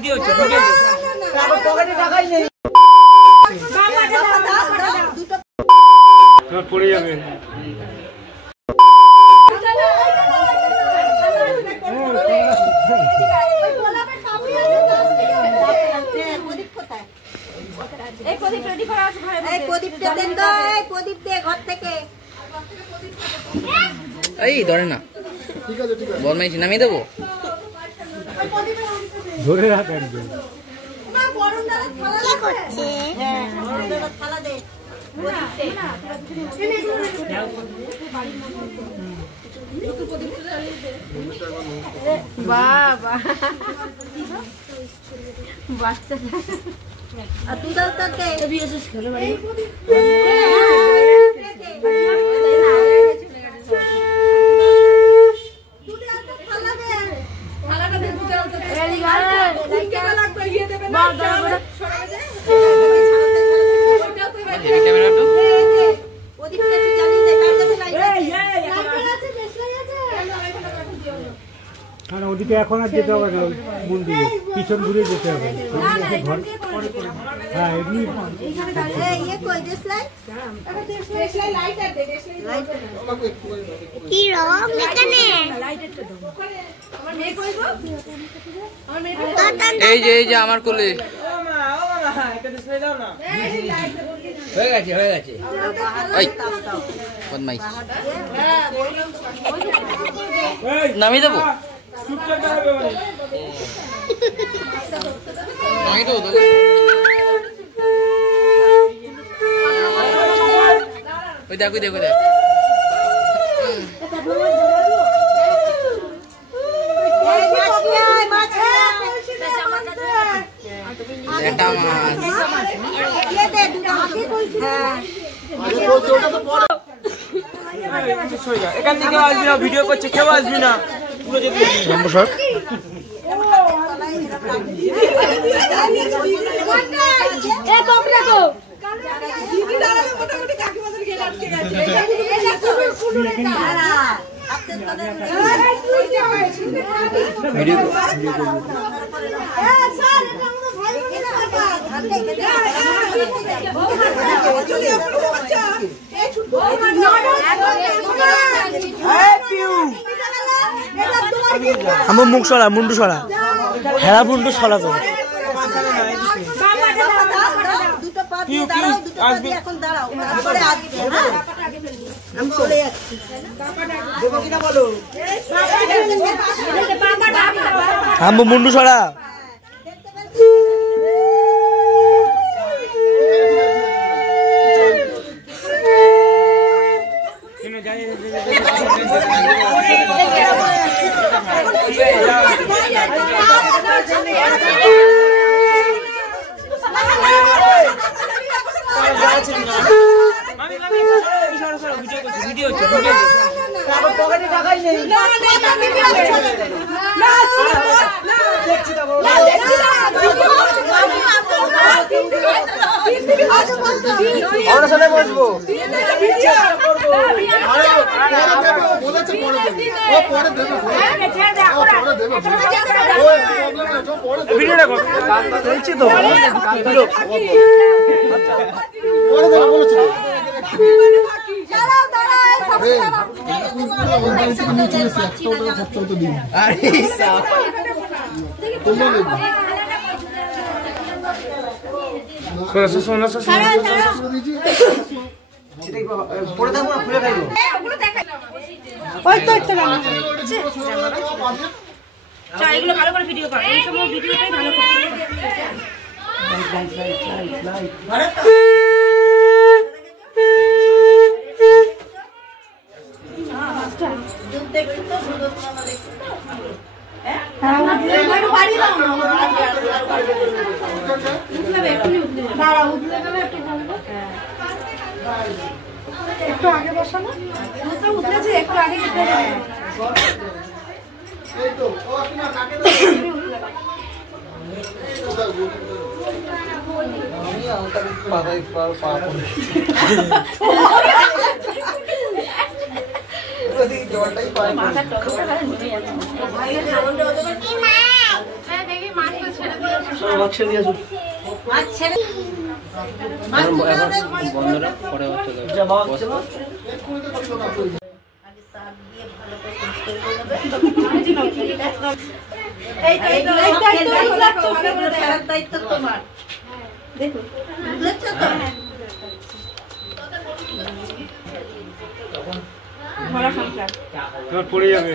video হচ্ছে video আমার পকেটে টাকাই নেই তোমার পড়ে যাবে এই প্রদীপ রেডি করা আছে ঘরে এই প্রদীপটা দেন তো এই প্রদীপ দে ঘর থেকে এই ধরে না ঠিক আছে বলমাইছি নামিয়ে দেবো ধরে রাখ একদম না গরম ডালে থালা কি করছে হ্যাঁ গরম ডালে থালা দে বাবা বাচ্চা আর তুই দাও তাতে বিএসএস খেলে বাড়ি ওদিকে এখন আর যেতে হবে না মন্দিরে পিছন ঘুরে যেতে হবে হ্যাঁ এমনি কি রং এখানে এই যে আমার কোলে হয়ে গেছে এই বদমাইশ নামিয়ে দেবো ওই দেখ এটা মাছ এখান থেকে আসবি না ভিডিও করছে কেউ আসবি না পুরো যেতে আমার মুখ সরা মুন্ডু সরা হেরা মুন্ডু সরা তো আমার মুন্ডু সরা ভিডিও হচ্ছে আমার পকেটে টাকাই নেই আমার সাথে বসবো ভিডিওটা বলছি তো পড়ে থাকবো না খুলে খাইবো এগুলো ভালো করে ভিডিও কর এই সময় ভিডিওটাই ভালো করে একটু আগে বসানো উঠেছে একটু আগে দেখি মাছ আচ্ছা বন্ধুরা পরে হচ্ছে দায়িত্ব তোমার দেখো বুঝেছো তো তোমার পড়ে যাবে